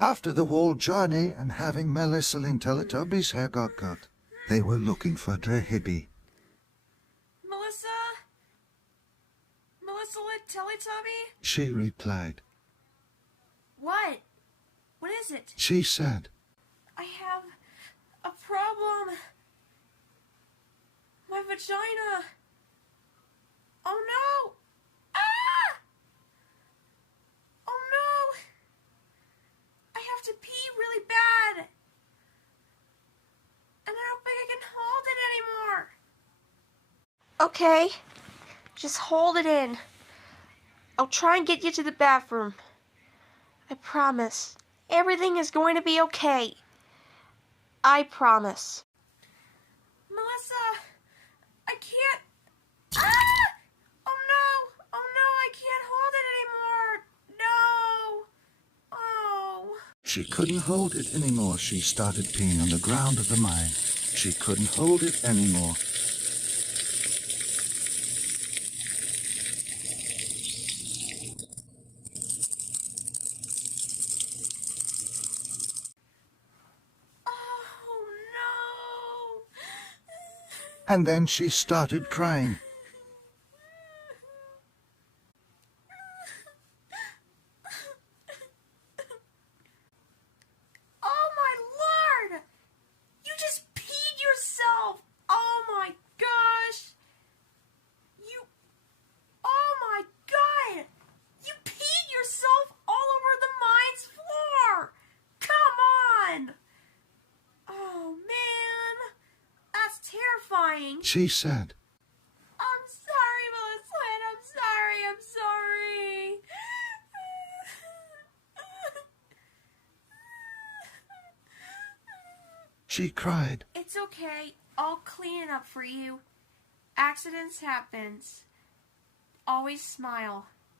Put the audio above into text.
After the whole journey and having Melissa and Teletubby's hair got cut, they were looking for their hippie. Melissa? Melissa Teletubby? She replied. What? What is it? She said. I have a problem. My vagina. Oh no! Ah! Oh no! I have to pee really bad. And I don't think I can hold it anymore. Okay. Just hold it in. I'll try and get you to the bathroom. I promise. Everything is going to be okay. I promise. Melissa, I can't. Ah! Oh no! Oh no, I can't hold it anymore. No! Oh. She couldn't hold it anymore. She started peeing on the ground of the mine. She couldn't hold it anymore. Oh no! And then she started crying. Oh my lord! You just peed yourself! Oh my gosh! Oh my god! You peed yourself all over the mine's floor! Come on! Oh man! That's terrifying! She said. I'm sorry, Melissa, I'm sorry, I'm sorry! She cried. It's okay. I'll clean it up for you. Accidents happen. Always smile.